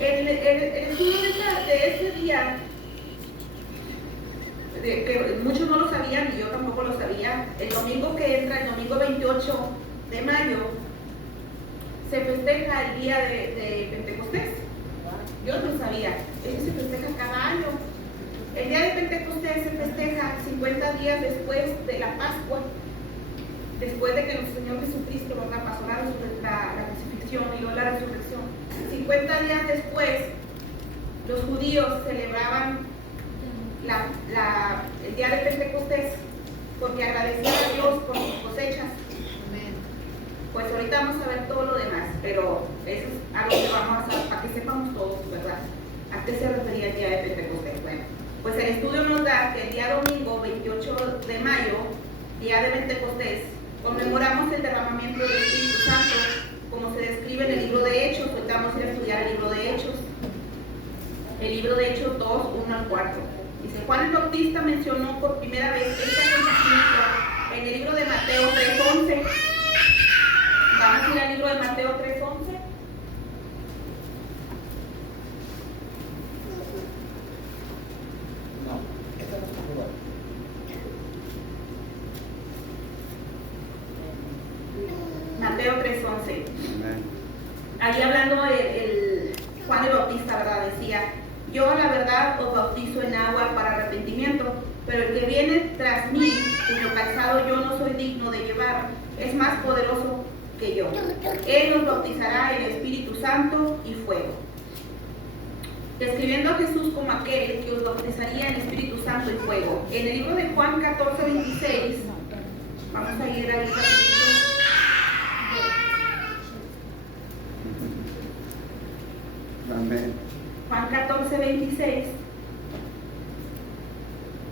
El estudio de ese día, que muchos no lo sabían y yo tampoco lo sabía, el domingo que entra, el domingo 28 de mayo, se festeja el día de Pentecostés. Yo no sabía, eso se festeja cada año. El día de Pentecostés se festeja 50 días después de la Pascua, después de que nuestro Señor Jesucristo pasó la crucifixión y luego la resurrección. 50 días después, los judíos celebraban el día de Pentecostés porque agradecían a Dios por sus cosechas. Pues ahorita vamos a ver todo lo demás, pero eso es algo que vamos a hacer para que sepamos todos, ¿verdad? ¿A qué se refería el día de Pentecostés? Bueno, pues el estudio nos da que el día domingo 28 de mayo, día de Pentecostés, conmemoramos el derramamiento del Espíritu Santo, como se describe en el libro de Hechos. Ahorita vamos a ir a estudiar el libro de Hechos. El libro de Hechos 2, 1 al 4. Dice, Juan el Bautista mencionó por primera vez este acontecimiento en el libro de Mateo 3:11. Vamos a ir al libro de Mateo 3:11. Mateo 3:11. Ahí hablando el Juan el Bautista, ¿verdad? Decía, yo la verdad os bautizo en agua para arrepentimiento, pero el que viene tras mí, cuyo calzado yo no soy digno de llevar, es más poderoso que yo. Él os bautizará en Espíritu Santo y fuego. Describiendo a Jesús como aquel que os bautizaría en Espíritu Santo y fuego. En el libro de Juan 14:26, vamos a ir al capítulo. Amén. Juan 14:26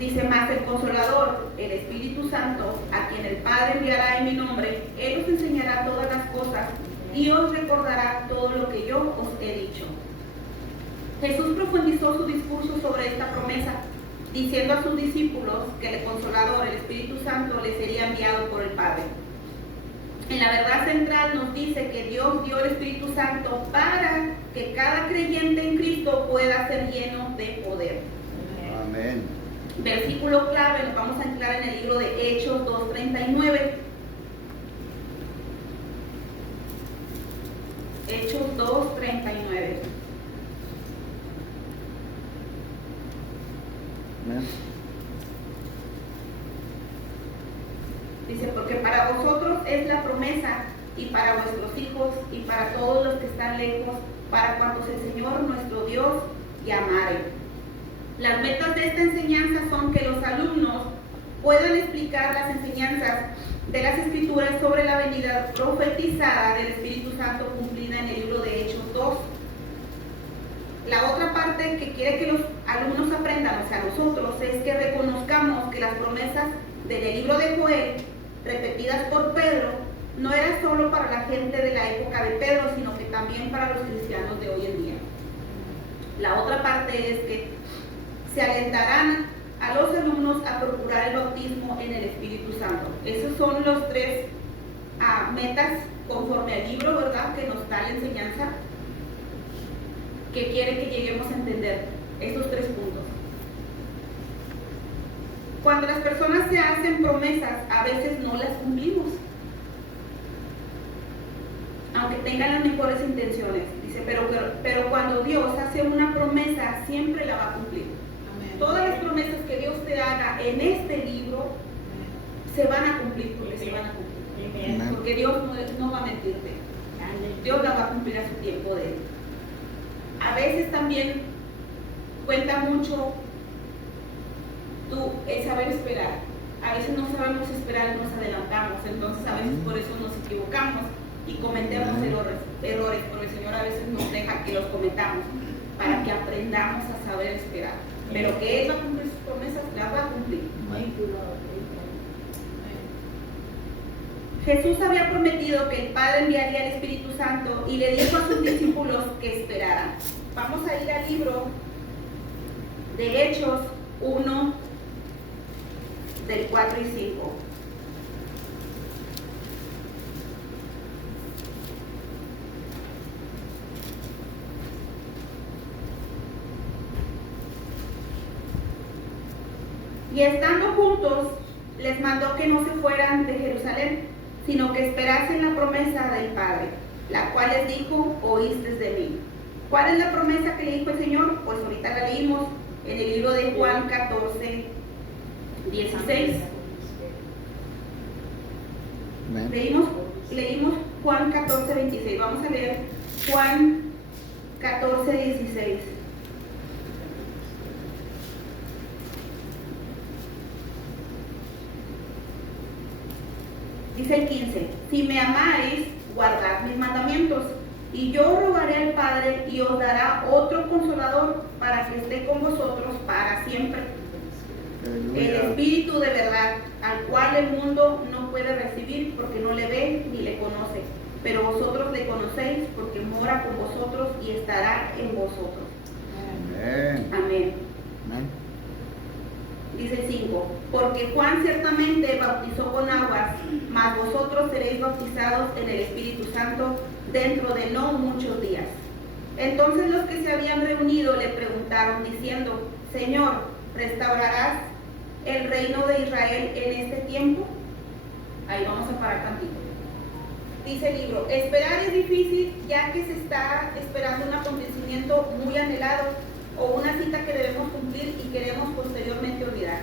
dice, más el Consolador, el Espíritu Santo, a quien el Padre enviará en mi nombre, Él os enseñará todas las cosas y os recordará todo lo que yo os he dicho. Jesús profundizó su discurso sobre esta promesa, diciendo a sus discípulos que el Consolador, el Espíritu Santo, les sería enviado por el Padre. En la verdad central nos dice que Dios dio el Espíritu Santo para que cada creyente en Cristo pueda ser lleno de poder. Amén. Versículo clave, nos vamos a anclar en el libro de Hechos 2:39. Hechos 2:39. Amén. Dice, porque para vosotros es la promesa, y para vuestros hijos, y para todos los que están lejos, para cuantos el Señor nuestro Dios llamare. Las metas de esta enseñanza son que los alumnos puedan explicar las enseñanzas de las Escrituras sobre la venida profetizada del Espíritu Santo cumplida en el libro de Hechos 2. La otra parte que quiere que los alumnos aprendan, o sea, nosotros, es que reconozcamos que las promesas del libro de Joel, repetidas por Pedro, no eran solo para la gente de la época de Pedro, sino que también para los cristianos de hoy en día. La otra parte es que se alentarán a los alumnos a procurar el bautismo en el Espíritu Santo. Esos son los tres metas conforme al libro, ¿verdad?, que nos da la enseñanza, que quiere que lleguemos a entender estos tres puntos. Cuando las personas se hacen promesas, a veces no las cumplimos, aunque tengan las mejores intenciones. Dice, pero cuando Dios hace una promesa, siempre la va a cumplir. Amén. Todas las promesas que Dios te haga en este libro se van a cumplir, porque se van a cumplir. Amén. Porque Dios no va a mentirte. Dios la va a cumplir a su tiempo de él. A veces también cuenta mucho el saber esperar. A veces no sabemos esperar y nos adelantamos, entonces a veces por eso nos equivocamos y cometemos errores, pero el Señor a veces nos deja que los cometamos para que aprendamos a saber esperar. Pero que Él va a cumplir sus promesas, las va a cumplir. Jesús había prometido que el Padre enviaría el Espíritu Santo y le dijo a sus discípulos que esperaran. Vamos a ir al libro de Hechos 1, del 4 y 5. Y estando juntos, les mandó que no se fueran de Jerusalén, sino que esperasen la promesa del Padre, la cual les dijo: oíste de mí. ¿Cuál es la promesa que le dijo el Señor? Pues ahorita la leímos en el libro de Juan 14, 16. Leímos Juan 14, 26. Vamos a leer Juan 14, 16. Dice el 15: si me amáis, guardad mis mandamientos, y yo rogaré al Padre y os dará otro consolador para que esté con vosotros para siempre. Aleluya. El Espíritu de verdad, al cual el mundo no puede recibir porque no le ve ni le conoce, pero vosotros le conocéis porque mora con vosotros y estará en vosotros. Amén. Amén. Amén. Dice el 5: porque Juan ciertamente bautizó con aguas, mas vosotros seréis bautizados en el Espíritu Santo dentro de no muchos días. Entonces los que se habían reunido le preguntaron diciendo: Señor, ¿restaurarás el reino de Israel en este tiempo? Ahí vamos a parar tantito. Dice el libro: esperar es difícil, ya que se está esperando un acontecimiento muy anhelado o una cita que debemos cumplir y queremos posteriormente olvidar.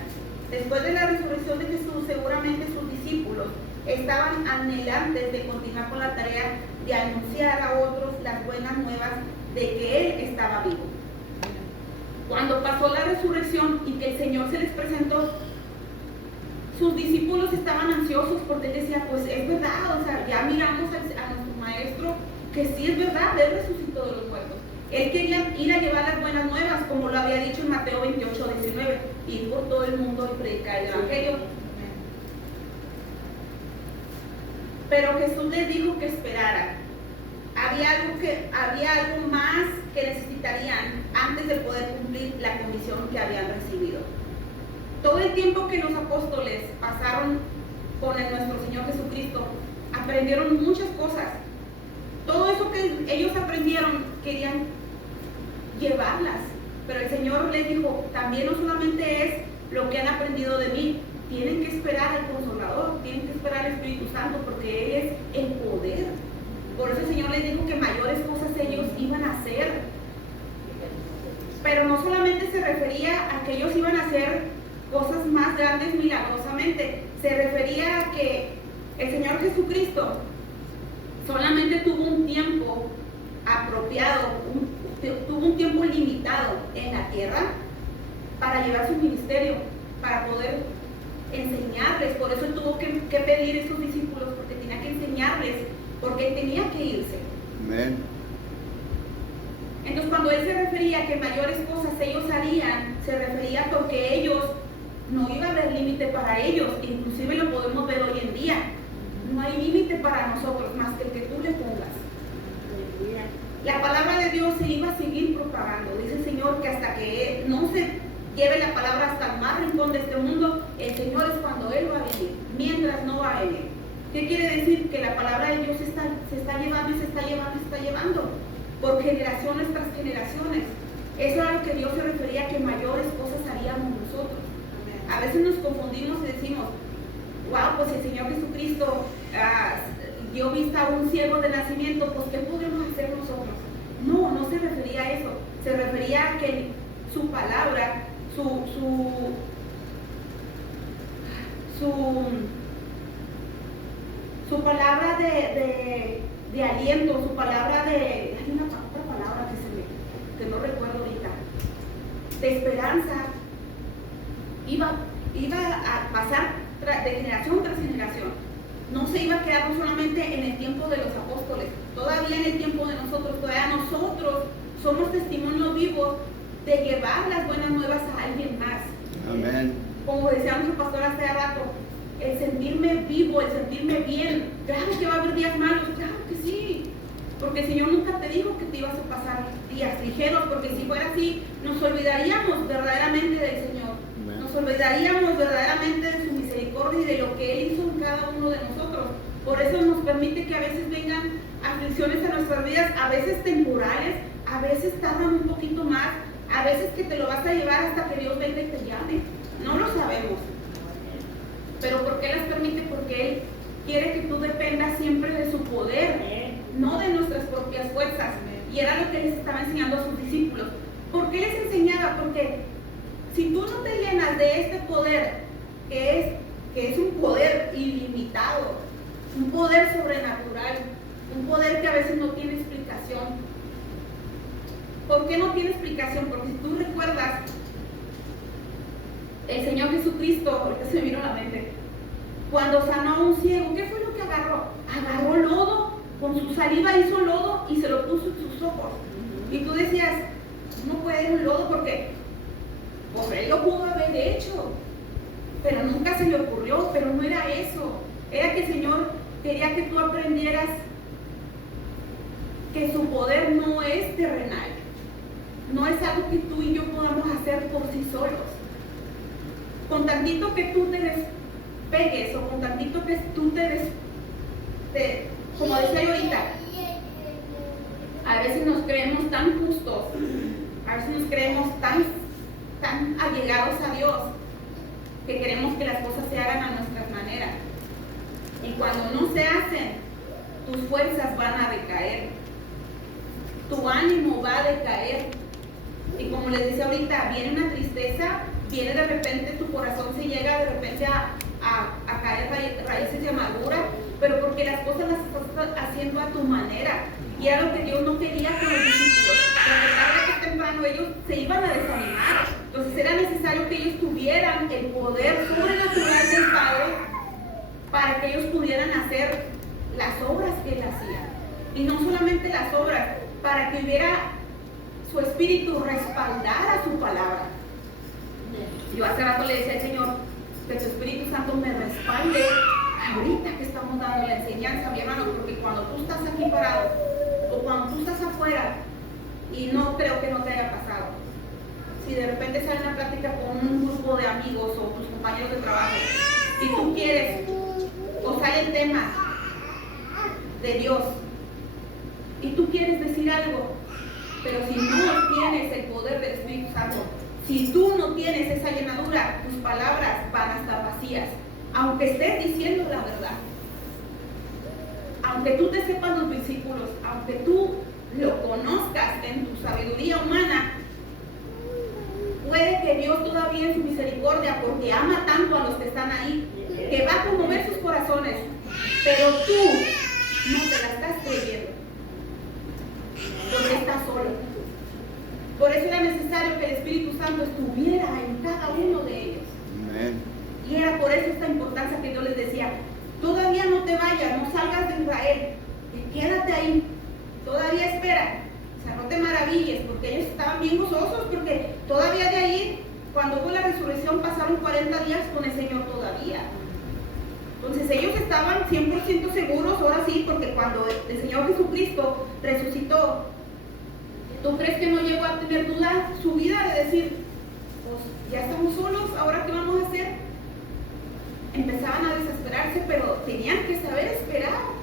Después de la resurrección de Jesús, seguramente sus discípulos estaban anhelantes de continuar con la tarea de anunciar a otros las buenas nuevas de que Él estaba vivo. Cuando pasó la resurrección y que el Señor se les presentó, sus discípulos estaban ansiosos porque Él decía: pues es verdad, o sea, ya miramos a nuestro Maestro que sí es verdad, Él resucitó de los muertos. Él quería ir a llevar las buenas nuevas, como lo había dicho en Mateo 28, 19, ir por todo el mundo y predicar el Evangelio. Pero Jesús les dijo que esperaran. Había algo más que necesitarían antes de poder cumplir la comisión que habían recibido. Todo el tiempo que los apóstoles pasaron con nuestro Señor Jesucristo, aprendieron muchas cosas. Todo eso que ellos aprendieron querían llevarlas, pero el Señor les dijo: también no solamente es lo que han aprendido de mí, tienen que esperar al Consolador, tienen que esperar al Espíritu Santo, porque Él es el poder. Por eso el Señor les dijo que mayores cosas ellos iban a hacer. Pero no solamente se refería a que ellos iban a hacer cosas más grandes milagrosamente, se refería a que el Señor Jesucristo solamente tuvo un tiempo apropiado, tuvo un tiempo limitado en la tierra para llevar su ministerio, para poder enseñarles. Por eso tuvo que pedir a esos discípulos, porque tenía que enseñarles, porque Él tenía que irse. Amén. Entonces, cuando Él se refería a que mayores cosas ellos harían, se refería porque ellos, no iba a haber límite para ellos, inclusive lo podemos ver hoy en día. No hay límite para nosotros más que el que tú le pongas. La palabra de Dios se iba a seguir propagando. Dice el Señor que hasta que no se lleve la palabra hasta el más rincón de este mundo, el Señor es cuando Él va a venir, mientras no va a venir. ¿Qué quiere decir? Que la palabra de Dios se está llevando y se está llevando y se está llevando por generaciones tras generaciones. Eso era lo que Dios se refería, que mayores cosas haríamos nosotros. A veces nos confundimos y decimos: wow, pues el Señor Jesucristo dio vista a un ciego de nacimiento, pues ¿qué podemos hacer nosotros? No, no se refería a eso. Se refería a que su palabra, su palabra de aliento, su palabra de... Hay una otra palabra que no recuerdo ahorita, de esperanza, iba a pasar de generación tras generación. No se iba a quedar no solamente en el tiempo de los apóstoles, todavía en el tiempo de nosotros, todavía nosotros somos testimonios vivos de llevar las buenas nuevas a alguien más. Amén. Como decía nuestro pastor hace rato, el sentirme vivo, el sentirme bien. Claro que va a haber días malos, claro que sí, porque el Señor nunca te dijo que te ibas a pasar días ligeros, porque si fuera así, nos olvidaríamos verdaderamente del Señor. Amén. Nos olvidaríamos verdaderamente de su misericordia y de lo que Él hizo en cada uno de nosotros. Por eso nos permite que a veces vengan aflicciones a nuestras vidas, a veces temporales, a veces tardan un poquito más, a veces que te lo vas a llevar hasta que Dios venga y te llame. No lo sabemos. Pero ¿por qué las permite? Porque Él quiere que tú dependas siempre de su poder, no de nuestras propias fuerzas. Y era lo que les estaba enseñando a sus discípulos. ¿Por qué les enseñaba? Porque si tú no te llenas de este poder, que es un poder ilimitado, un poder sobrenatural, un poder que a veces no tiene explicación. ¿Por qué no tiene explicación? Porque si tú recuerdas, el Señor Jesucristo, ahorita se me vino a la mente, cuando sanó a un ciego, ¿qué fue lo que agarró? Agarró lodo, con su saliva hizo lodo y se lo puso en sus ojos. Y tú decías, no puede ser un lodo porque pues él lo pudo haber hecho, pero nunca se le ocurrió. Pero no era eso, era que el Señor quería que tú aprendieras que su poder no es terrenal, no es algo que tú y yo podamos hacer por sí solos. Con tantito que tú te despegues o con tantito que tú como decía yo ahorita, a veces nos creemos tan justos, a veces nos creemos tan allegados a Dios, que queremos que las cosas se hagan a nuestras maneras. Y cuando no se hacen, tus fuerzas van a decaer, tu ánimo va a decaer. Y como les decía ahorita, viene una tristeza, viene de repente, tu corazón se llega de repente a caer raíces de amargura, pero porque las cosas las estás haciendo a tu manera. Y era lo que Dios no quería con los discípulos, porque tarde que temprano ellos se iban a desanimar. Entonces era necesario que ellos tuvieran el poder sobrenatural del Padre para que ellos pudieran hacer las obras que Él hacía. Y no solamente las obras, para que hubiera su espíritu respaldara su palabra. Yo hace rato le decía al Señor, que tu Espíritu Santo me respalde ahorita que estamos dando la enseñanza, mi hermano, porque cuando tú estás aquí parado o cuando tú estás afuera, y no creo que no te haya pasado, si de repente sale una plática con un grupo de amigos o tus compañeros de trabajo y tú quieres, o sale el tema de Dios y tú quieres decir algo, pero si no tienes el poder del Espíritu Santo, si tú no tienes esa llenadura, tus palabras van a estar vacías, aunque estés diciendo la verdad. Aunque tú te sepas los versículos, aunque tú lo conozcas en tu sabiduría humana, puede que Dios todavía en su misericordia, porque ama tanto a los que están ahí, que va a conmover sus corazones, pero tú no te la estás creyendo, porque estás solo. Por eso era necesario que el Espíritu Santo estuviera en cada uno de ellos. Amén. Y era por eso esta importancia que yo les decía, todavía no te vayas, no salgas de Israel, quédate ahí, todavía espera. O sea, no te maravilles, porque ellos estaban bien gozosos, porque todavía de ahí, cuando hubo la resurrección, pasaron 40 días con el Señor todavía. Entonces ellos estaban 100% seguros, ahora sí, porque cuando el Señor Jesucristo resucitó, ¿tú crees que no llegó a tener duda su vida de decir, pues ya estamos solos, ahora qué vamos a hacer? Empezaban a desesperarse, pero tenían que saber esperar.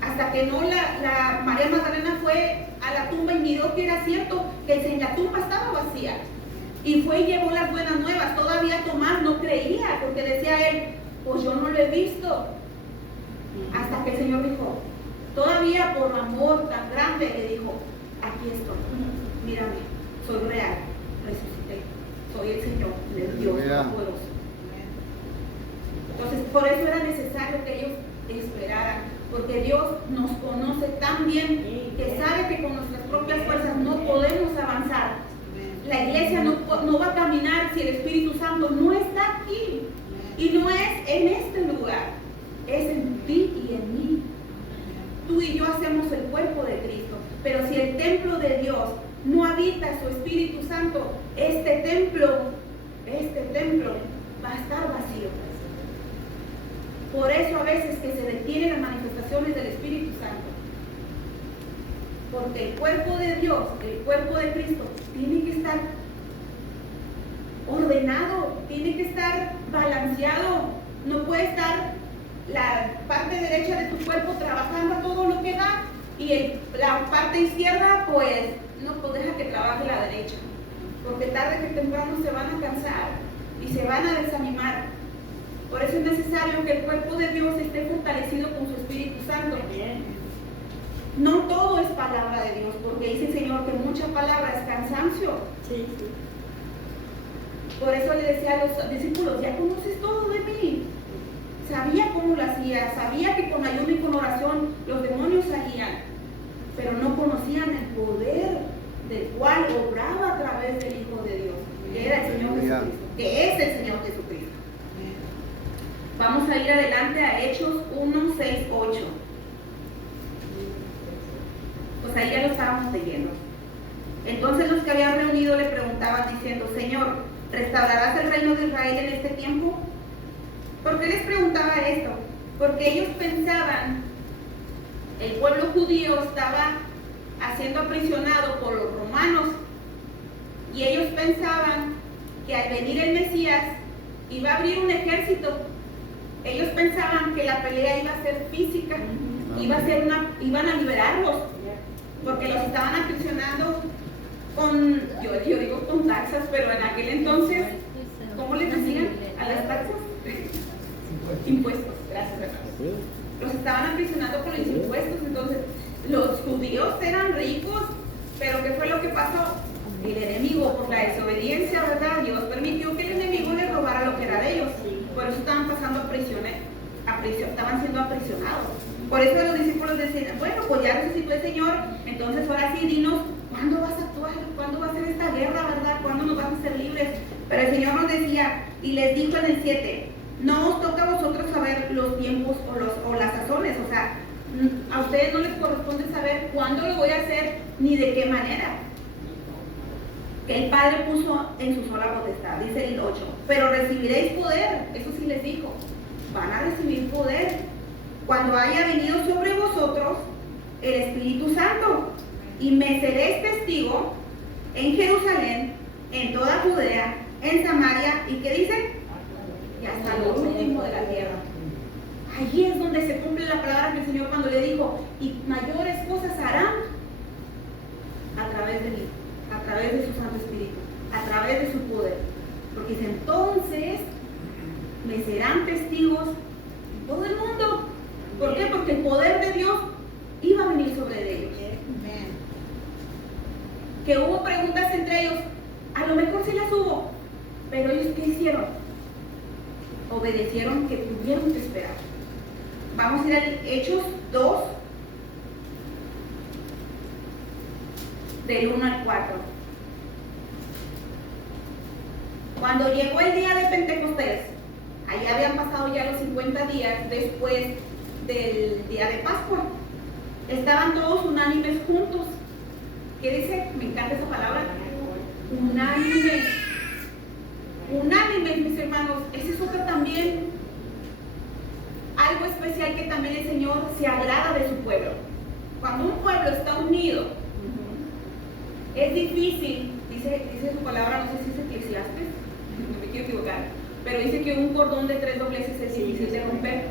Hasta que no la María Magdalena fue a la tumba y miró que era cierto, que la tumba estaba vacía. Y fue y llevó las buenas nuevas. Todavía Tomás no creía, porque decía él, pues yo no lo he visto. Hasta que el Señor dijo, todavía por amor tan grande, le dijo, aquí estoy, mírame, soy real, resucité, soy el Señor, el Dios poderoso. Entonces, por eso era necesario que ellos esperaran, porque Dios nos conoce tan bien que sabe que con nuestras propias fuerzas no podemos avanzar. La iglesia no va a caminar si el Espíritu Santo no está aquí, y no es en este lugar, es en ti y en mí. Tú y yo hacemos el cuerpo de Cristo, pero si el templo de Dios no habita su Espíritu Santo, este templo va a estar vacío. Por eso a veces que se detienen las manifestaciones del Espíritu Santo, porque el cuerpo de Dios, el cuerpo de Cristo, tiene que estar ordenado, tiene que estar balanceado. No puede estar la parte derecha de tu cuerpo trabajando todo lo que da y la parte izquierda pues deja que trabaje la derecha. porque tarde que temprano se van a cansar y se van a desanimar. Por eso es necesario que el cuerpo de Dios esté fortalecido con su Espíritu Santo. No todo es palabra de Dios, porque dice el Señor que mucha palabra es cansancio. Sí. Por eso le decía a los discípulos, ya conoces todo de mí. Sabía cómo lo hacía, sabía que con ayuno y con oración los demonios salían, pero no conocían el poder del cual obraba a través del Hijo de Dios, que era el Señor Jesucristo, que es el Señor Jesucristo. Vamos a ir adelante a Hechos 1, 6, 8. Pues ahí ya lo estábamos leyendo. Entonces los que habían reunido le preguntaban diciendo, Señor, ¿restaurarás el reino de Israel en este tiempo? ¿Por qué les preguntaba esto? Porque ellos pensaban, el pueblo judío estaba siendo aprisionado por los romanos y ellos pensaban que al venir el Mesías iba a abrir un ejército. Ellos pensaban que la pelea iba a ser física, iban a liberarlos, porque los estaban aprisionando con, yo digo con taxas, pero en aquel entonces, ¿cómo les decían a las taxas? Impuestos, gracias hermanos. Los estaban aprisionando con los impuestos, entonces los judíos eran ricos, pero ¿qué fue lo que pasó? El enemigo, por la desobediencia, ¿verdad? Dios permitió que el enemigo les robara lo que era de ellos. Por eso estaban pasando estaban siendo aprisionados. Por eso los discípulos decían, bueno, pues ya resucitó el Señor, entonces ahora sí dinos, ¿cuándo vas a actuar? ¿Cuándo va a ser esta guerra, verdad? ¿Cuándo nos vas a ser libres? Pero el Señor nos decía, y les dijo en el 7, no os toca a vosotros saber los tiempos o las sazones, o sea, a ustedes no les corresponde saber cuándo lo voy a hacer ni de qué manera. Que el Padre puso en su sola potestad, dice el 8, pero recibiréis poder, eso sí les dijo, van a recibir poder cuando haya venido sobre vosotros el Espíritu Santo, y me seréis testigo en Jerusalén, en toda Judea, en Samaria, y ¿qué dice? Y hasta lo último de la tierra. Allí es donde se cumple la palabra que el Señor cuando le dijo, y mayores cosas harán a través de mí, a través de su Santo Espíritu, a través de su poder. Porque dice, entonces me serán testigos en todo el mundo. ¿Por qué? Porque el poder de Dios iba a venir sobre ellos. Que hubo preguntas entre ellos, a lo mejor sí las hubo, pero ellos ¿qué hicieron? Obedecieron que tuvieron que esperar. Vamos a ir a Hechos 2, del 1 al 4. Cuando llegó el día de Pentecostés, allá habían pasado ya los 50 días después del día de Pascua. Estaban todos unánimes juntos. ¿Qué dice? Me encanta esa palabra. Unánimes. Unánimes, mis hermanos. Ese es otro también, algo especial que también el Señor se agrada de su pueblo. Cuando un pueblo está unido, es difícil, dice su palabra, no sé si es Eclesiastes, no me quiero equivocar, pero dice que un cordón de 3 dobleces es difícil de romper.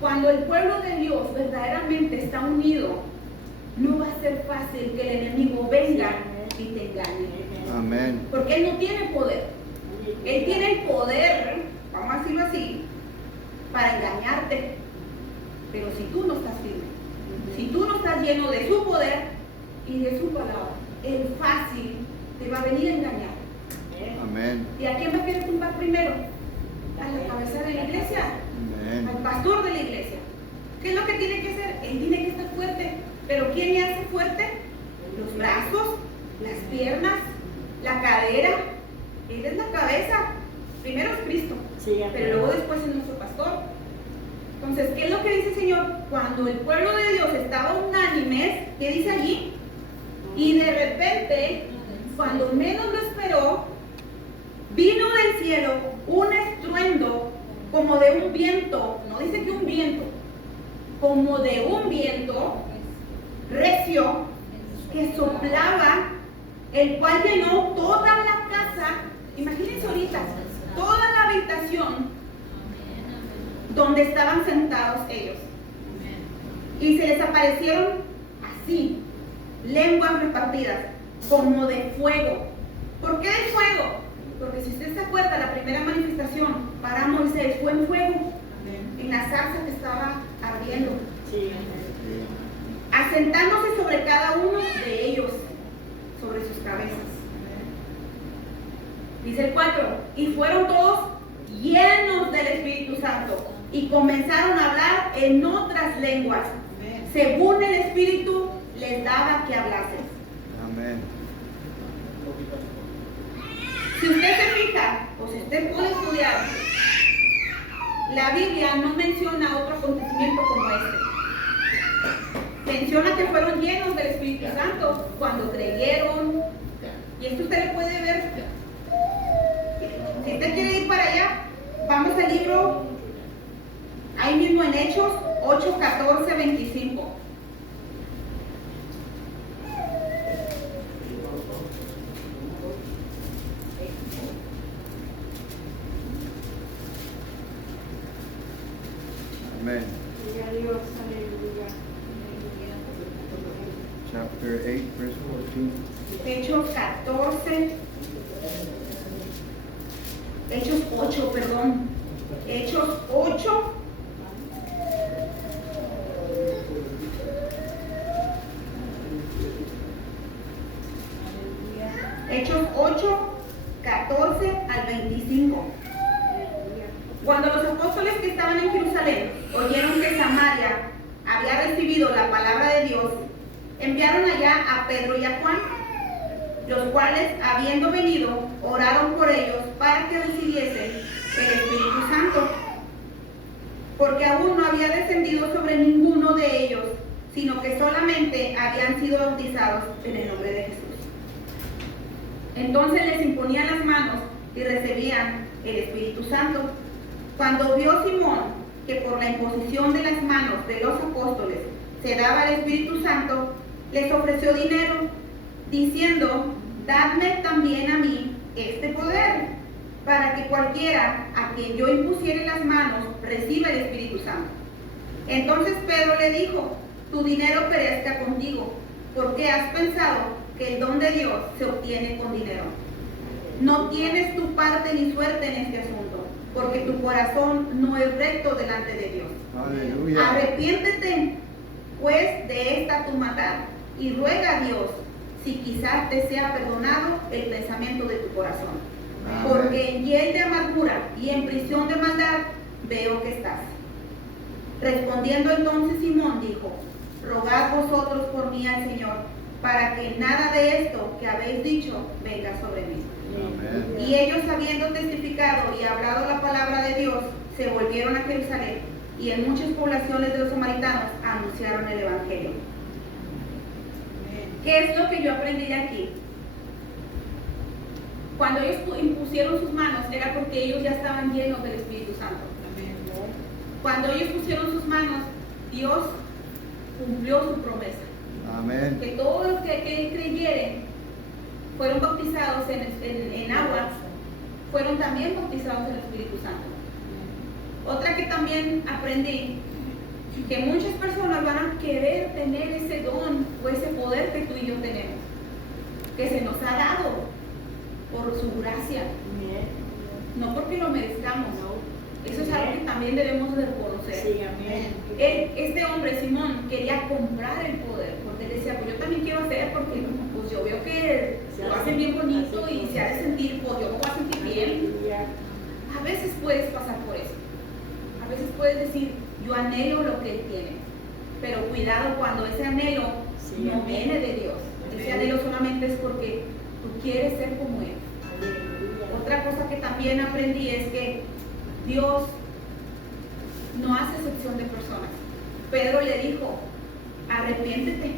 Cuando el pueblo de Dios verdaderamente está unido, no va a ser fácil que el enemigo venga y te engañe. Amén. Porque él no tiene poder. Él tiene el poder, vamos a decirlo así, para engañarte. Pero si tú no estás firme, si tú no estás lleno de su poder y de su palabra, él fácil te va a venir a engañar. Amén. ¿Y a quién va a querer tumbar primero? A la cabeza de la iglesia. Amén. Al pastor de la iglesia. ¿Qué es lo que tiene que hacer? Él tiene que estar fuerte. ¿Pero quién le hace fuerte? Los brazos, las piernas, la cadera. Él es la cabeza. Primero es Cristo, pero luego después es nuestro pastor. Entonces, ¿qué es lo que dice el Señor? Cuando el pueblo de Dios estaba unánimes, ¿qué dice allí? Y de repente, cuando menos lo esperó, vino del cielo un estruendo como de un viento, no dice que un viento, como de un viento recio que soplaba, el cual llenó toda la casa. Imagínense ahorita, toda la habitación donde estaban sentados ellos. Y se les aparecieron así, lenguas repartidas, como de fuego. ¿Por qué de fuego? Porque si usted se acuerda, la primera manifestación para Moisés fue en fuego, en la zarza que estaba ardiendo, asentándose sobre cada uno de ellos, sobre sus cabezas. Dice el 4, y fueron todos llenos del Espíritu Santo y comenzaron a hablar en otras lenguas, según el Espíritu les daba que hablasen. Amén. Si usted se fija, o si usted puede estudiar, la Biblia no menciona otro acontecimiento como este. Menciona que fueron llenos del Espíritu Santo cuando creyeron. Y esto usted lo puede ver. Si usted quiere ir para allá, vamos al libro, ahí mismo en Hechos 8, 14, 25. Amen. Chapter 8, verse 14. Hechos 14. Hechos 8, perdón. Hechos 8. Hechos 8, 14 al 25. Cuando los apóstoles que estaban en Jerusalén oyeron que Samaria había recibido la palabra de Dios, enviaron allá a Pedro y a Juan, los cuales, habiendo venido, oraron por ellos para que recibiesen el Espíritu Santo, porque aún no había descendido sobre ninguno de ellos, sino que solamente habían sido bautizados en el nombre de Jesús. Entonces les imponían las manos y recibían el Espíritu Santo. Cuando vio Simón que por la imposición de las manos de los apóstoles se daba el Espíritu Santo, les ofreció dinero, diciendo: dadme también a mí este poder, para que cualquiera a quien yo impusiere las manos reciba el Espíritu Santo. Entonces Pedro le dijo: tu dinero perezca contigo, porque has pensado que el don de Dios se obtiene con dinero. No tienes tu parte ni suerte en este asunto, porque tu corazón no es recto delante de Dios. Aleluya. Arrepiéntete pues de esta tu maldad y ruega a Dios si quizás te sea perdonado el pensamiento de tu corazón. Amén. Porque en hiel de amargura y en prisión de maldad veo que estás. Respondiendo entonces Simón dijo: rogad vosotros por mí al Señor, para que nada de esto que habéis dicho venga sobre mí. Amén. Y ellos, habiendo testificado y hablado la palabra de Dios, se volvieron a Jerusalén, y en muchas poblaciones de los samaritanos anunciaron el Evangelio. ¿Qué es lo que yo aprendí de aquí? Cuando ellos impusieron sus manos era porque ellos ya estaban llenos del Espíritu Santo. Cuando ellos pusieron sus manos, Dios cumplió su promesa. Amén. Que todos los que creyeren fueron bautizados en agua, fueron también bautizados en el Espíritu Santo. Otra que también aprendí, que muchas personas van a querer tener ese don o ese poder que tú y yo tenemos, que se nos ha dado por su gracia, no porque lo merezcamos. Eso es algo que también debemos de reconocer. Sí, amén. Este hombre, Simón, quería comprar el poder, porque él decía: pues yo también quiero hacer, porque pues yo veo que lo hacen bien bonito y se ha de sentir, pues yo me voy a sentir bien. A veces puedes pasar por eso. A veces puedes decir: yo anhelo lo que él tiene. Pero cuidado cuando ese anhelo no viene de Dios. Ese anhelo solamente es porque tú quieres ser como él. Otra cosa que también aprendí es que Dios no hace excepción de personas. Pedro le dijo: arrepiéntete,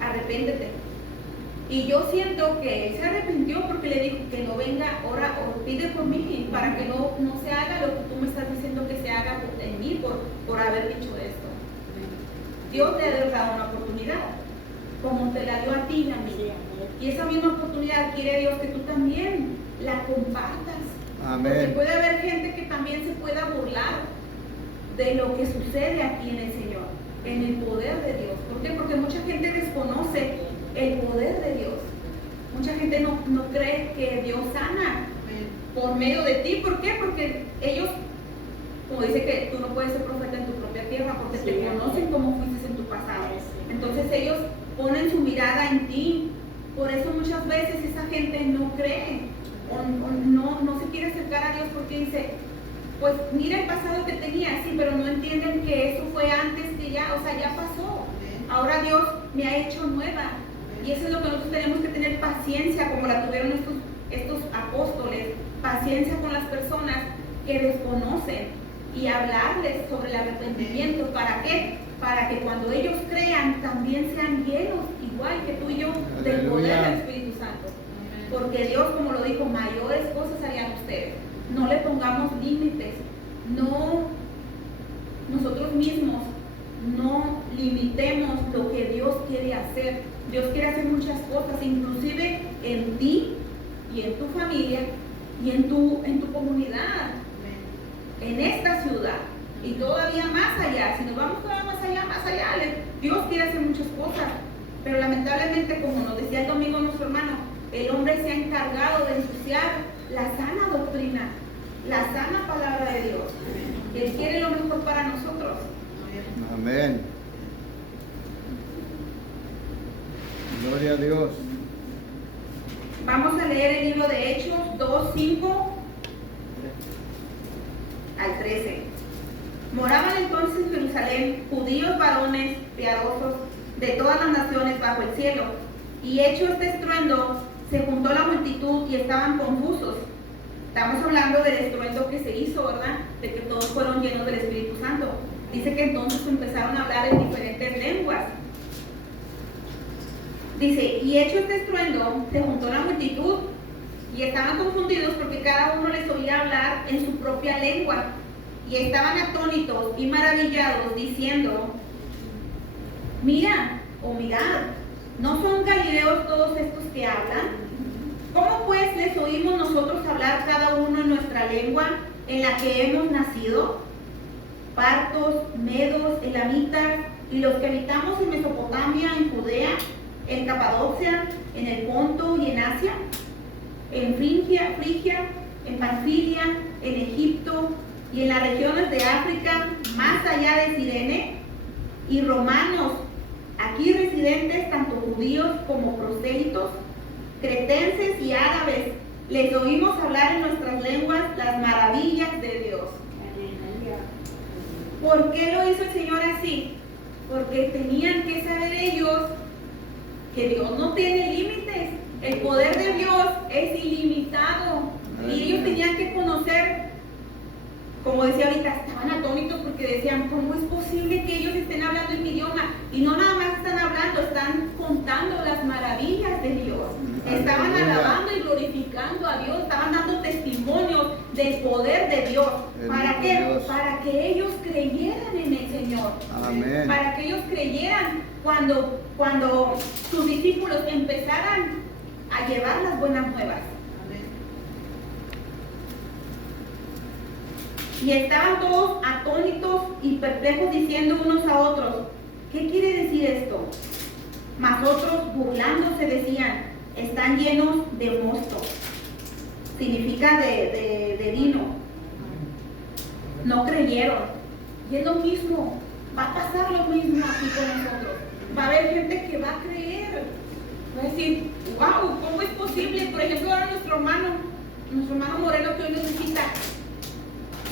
arrepiéntete. Y yo siento que él se arrepintió porque le dijo que no venga, ora o pide por mí, para que no se haga lo que tú me estás diciendo que se haga en mí por haber dicho esto. Dios le ha dado una oportunidad, como te la dio a ti y a mí. Y esa misma oportunidad quiere Dios que tú también la compartas. Porque Amén. puede haber gente que también se pueda burlar de lo que sucede aquí en el Señor, en el poder de Dios. ¿Por qué? Porque mucha gente desconoce el poder de Dios. Mucha gente no cree que Dios sana por medio de ti. ¿Por qué? Porque ellos, como dice que tú no puedes ser profeta en tu propia tierra porque te conocen como fuiste en tu pasado. Entonces ellos ponen su mirada en ti. Por eso muchas veces esa gente no cree o no se quiere acercar a Dios porque dice, pues mira el pasado que tenía, sí, pero no entienden que eso fue antes que ya, o sea, ya pasó. Ahora Dios me ha hecho nueva. Y eso es lo que nosotros tenemos que tener, paciencia, como la tuvieron estos apóstoles, paciencia con las personas que desconocen y hablarles sobre el arrepentimiento. ¿Para qué? Para que cuando ellos crean también sean llenos, igual que tú y yo, del poder del Espíritu Santo. Porque Dios, como lo dijo, mayores cosas harían ustedes. No le pongamos límites, nosotros mismos no limitemos lo que Dios quiere hacer. Dios quiere hacer muchas cosas, inclusive en ti y en tu familia y en tu comunidad, en esta ciudad y todavía más allá. Si nos vamos todavía más allá, Dios quiere hacer muchas cosas, pero lamentablemente, como nos decía el domingo nuestro hermano, el hombre se ha encargado de ensuciar la sana doctrina, la sana palabra de Dios. Él quiere lo mejor para nosotros. Amén. Gloria a Dios. Vamos a leer el libro de Hechos 2:5 al 13. Moraban entonces en Jerusalén judíos varones piadosos de todas las naciones bajo el cielo. Y hecho este estruendo, se juntó la multitud y estaban confusos. Estamos hablando del estruendo que se hizo, ¿verdad? De que todos fueron llenos del Espíritu Santo. Dice que entonces empezaron a hablar en diferentes lenguas. Dice, y hecho este estruendo, se juntó la multitud y estaban confundidos porque cada uno les oía hablar en su propia lengua. Y estaban atónitos y maravillados, diciendo, mira, o mirad, ¿no son galileos todos estos que hablan? ¿Cómo pues les oímos nosotros hablar cada uno en nuestra lengua en la que hemos nacido? Partos, medos, elamitas, y los que habitamos en Mesopotamia, en Judea, en Capadocia, en el Ponto y en Asia, en Frigia, en Panfilia, en Egipto y en las regiones de África, más allá de Cirene, y romanos, aquí residentes, tanto judíos como prosélitos, cretenses y árabes, les oímos hablar en nuestras lenguas las maravillas de Dios. ¿Por qué lo hizo el Señor así? Porque tenían que saber ellos que Dios no tiene límites. El poder de Dios es ilimitado. Y ellos tenían que conocer, como decía ahorita, estaban atónitos porque decían, ¿cómo es posible que ellos estén hablando en mi idioma? Y no nada más están hablando, están contando las maravillas de Dios. Estaban alabando y glorificando a Dios, estaban dando testimonios del poder de Dios. ¿Para qué? Para que ellos creyeran en el Señor. Amén. Para que ellos creyeran cuando sus discípulos empezaran a llevar las buenas nuevas. Y estaban todos atónitos y perplejos diciendo unos a otros, ¿qué quiere decir esto? Mas otros burlándose decían, están llenos de mosto. Significa de vino. No creyeron. Y es lo mismo. Va a pasar lo mismo aquí con nosotros. Va a haber gente que va a creer. Va a decir, wow, ¿cómo es posible? Por ejemplo, ahora nuestro hermano Moreno que hoy nos visita.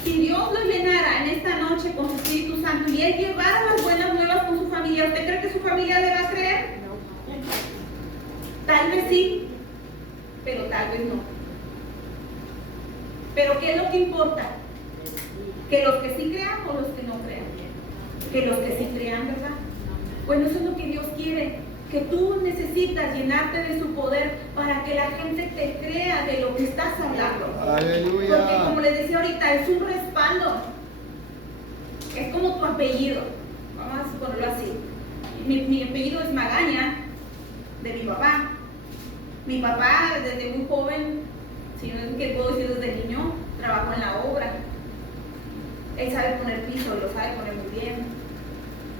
Si Dios lo llenara en esta noche con su Espíritu Santo y Él llevara las buenas nuevas con su familia, ¿usted cree que su familia le va a creer? Tal vez sí, pero tal vez no. Pero ¿qué es lo que importa? Que los que sí crean o los que no crean. Que los que sí crean, ¿verdad? Bueno, eso es lo que Dios quiere. Que tú necesitas llenarte de su poder para que la gente te crea de lo que estás hablando. Aleluya. Porque como les decía ahorita, es un respaldo. Es como tu apellido. Vamos a ponerlo así. Mi apellido es Magaña, de mi papá. Mi papá, desde muy joven, si no es que puedo decir desde niño, trabajó en la obra. Él sabe poner piso y lo sabe poner muy bien.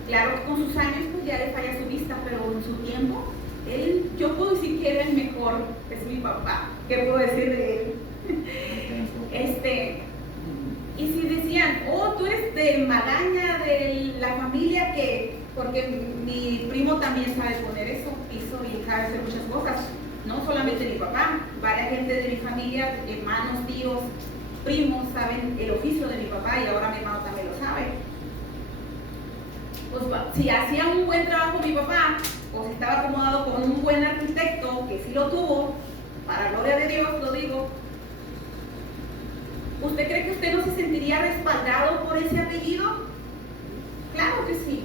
Claro que con sus años pues ya le falla su vista, pero en su tiempo él yo puedo decir que era el mejor, es mi papá. ¿Qué puedo decir de él? Y si decían, oh, tú eres de Magaña, de la familia que, porque mi primo también sabe poner eso, piso y sabe hacer muchas cosas, no solamente mi papá, varias gente de mi familia, hermanos, tíos, primos saben el oficio de mi papá y ahora mi hermano también lo sabe. Pues si hacía un buen trabajo mi papá, o si estaba acomodado con un buen arquitecto, que sí lo tuvo, para gloria de Dios lo digo, ¿usted cree que usted no se sentiría respaldado por ese apellido? Claro que sí.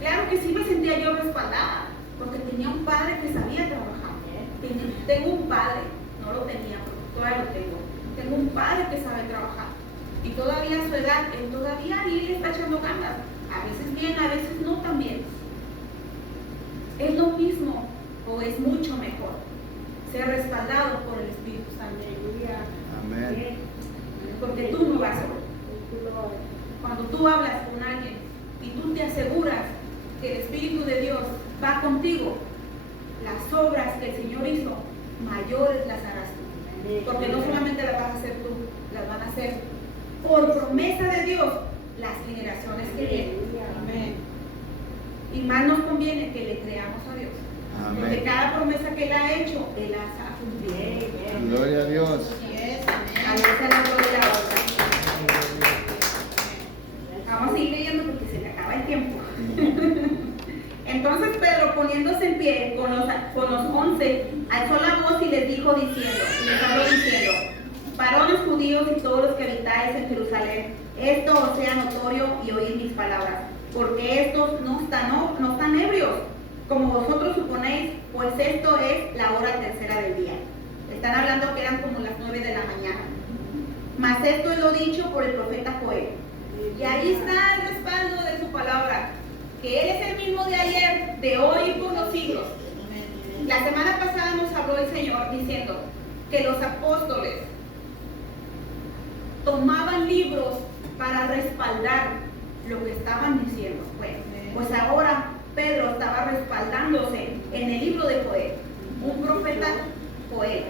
Claro que sí me sentía yo respaldada, porque tenía un padre que sabía trabajar. Tengo un padre, no lo tenía, porque todavía lo tengo. Tengo un padre que sabe trabajar. Y todavía a su edad, él todavía ahí le está echando ganas. A veces bien, a veces no tan bien. ¿Es lo mismo o es mucho mejor ser respaldado por el Espíritu Santo? Amén. Porque tú no vas solo. Cuando tú hablas con alguien y tú te aseguras que el Espíritu de Dios va contigo, las obras que el Señor hizo, mayores las harás tú. Porque no solamente las vas a hacer tú, las van a hacer por promesa de Dios las generaciones que vienen. Amén. Y más nos conviene que le creamos a Dios. Amén. Porque cada promesa que Él ha hecho, Él las ha cumplido. Gloria a Dios. A Dios sea la gloria y la honra. Vamos a seguir leyendo porque se me acaba el tiempo. Entonces Pedro, poniéndose en pie con los 11, alzó la voz y les habló diciendo, varones judíos y todos los que habitáis en Jerusalén, esto os sea notorio y oíd mis palabras, porque estos no están ebrios, como vosotros suponéis, pues esto es la hora tercera del día. Están hablando que eran como las 9 de la mañana. Mas esto es lo dicho por el profeta Joel. Y ahí está el respaldo de su palabra, que Él es el mismo de ayer, de hoy y por los siglos. La semana pasada nos habló el Señor diciendo que los apóstoles tomaban libros para respaldar lo que estaban diciendo. Pues ahora Pedro estaba respaldándose en el libro de Joel, un profeta Joel.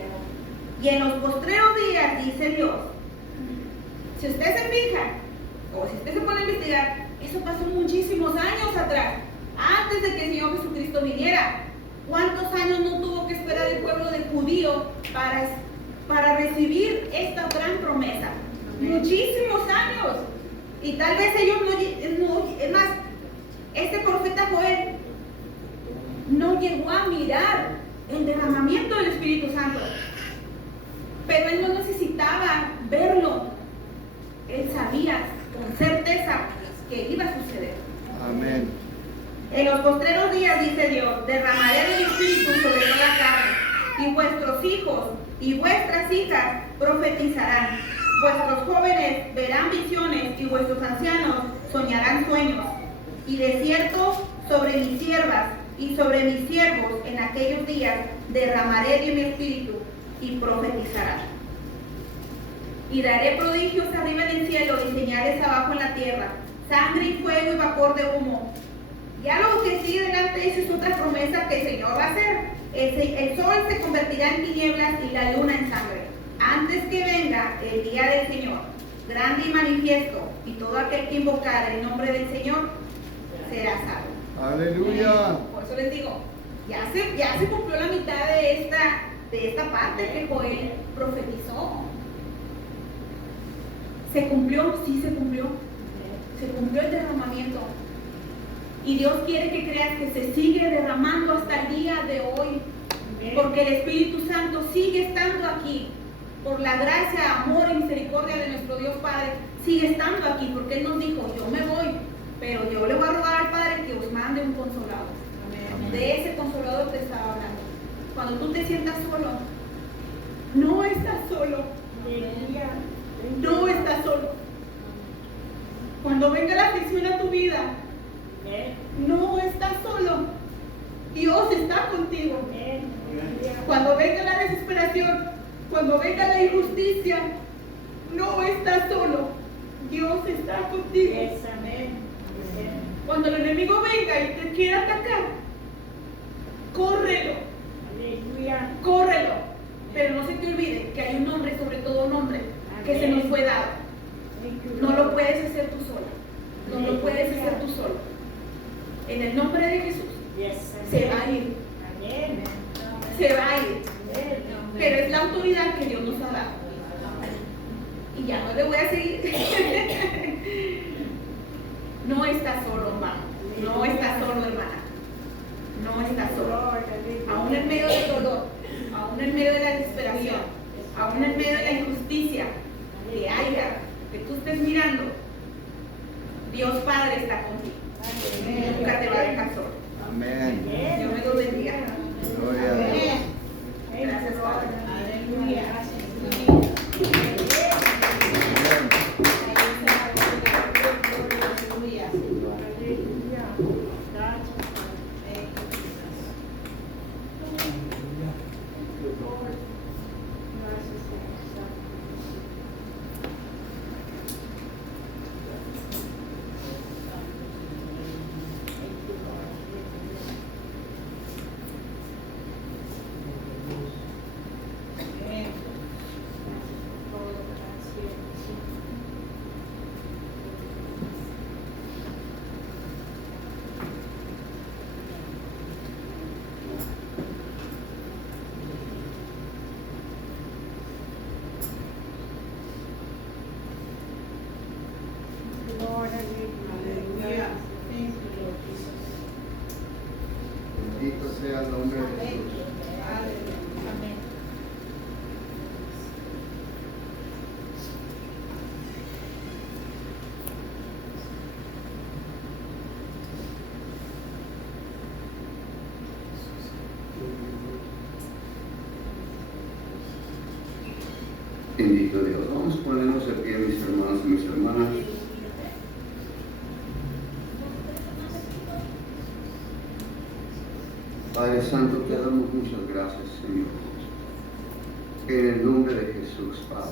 Y en los postreros días, dice Dios, si usted se fija, o si usted se pone a investigar, eso pasó muchísimos años atrás, antes de que el Señor Jesucristo viniera. ¿Cuántos años no tuvo que esperar el pueblo de judío para recibir esta gran promesa? Muchísimos años. Y tal vez ellos no, es más, este profeta Joel no llegó a mirar el derramamiento del Espíritu Santo, pero él no necesitaba verlo. Él sabía con certeza que iba a suceder. Amén. En los postreros días, dice Dios, derramaré de mi espíritu sobre toda la carne, y vuestros hijos y vuestras hijas profetizarán. Vuestros jóvenes verán visiones y vuestros ancianos soñarán sueños. Y de cierto, sobre mis siervas y sobre mis siervos en aquellos días derramaré de mi espíritu y profetizarán. Y daré prodigios arriba en el cielo y señales abajo en la tierra, sangre y fuego y vapor de humo. Ya lo que sigue delante, esa es otra promesa que el Señor va a hacer. El sol se convertirá en tinieblas y la luna en sangre, antes que venga el día del Señor, grande y manifiesto, y todo aquel que invocar el nombre del Señor será salvo. Aleluya. Por eso les digo, ya se cumplió la mitad de esta parte que Joel profetizó. ¿Se cumplió? Sí, se cumplió. Se cumplió el derramamiento. Y Dios quiere que creas que se sigue derramando hasta el día de hoy. Porque el Espíritu Santo sigue estando aquí. Por la gracia, amor y misericordia de nuestro Dios Padre, sigue estando aquí. Porque Él nos dijo, yo me voy, pero yo le voy a rogar al Padre que os mande un consolador. Amén. De ese consolador te estaba hablando. Cuando tú te sientas solo, no estás solo. No estás solo. Cuando venga la aflicción a tu vida, no estás solo. Dios está contigo. Cuando venga la desesperación, cuando venga la injusticia, no estás solo. Dios está contigo. Cuando el enemigo venga y te quiera atacar, córrelo. que se nos fue dado. No lo puedes hacer tú sola. No lo puedes hacer tú solo. En el nombre de Jesús se va a ir. Se va a ir. Pero es la autoridad que Dios nos ha dado. Y ya no le voy a seguir. No estás solo, hermano. No estás solo, hermana. No estás solo. Aún en medio del dolor, aún en medio de la desesperación, aún en medio de la injusticia que haya, que tú estés mirando, Dios Padre está contigo. Nunca te va a dejar solo. Amén. Dios me lo bendiga. Gloria a Dios. Gracias, Padre. Aleluya. Amén. Bendito sea el nombre de Jesús. Bendito Dios. Vamos a ponernos de pie, mis hermanos y mis hermanas. Padre Santo, te damos muchas gracias, Señor. En el nombre de Jesús, Padre.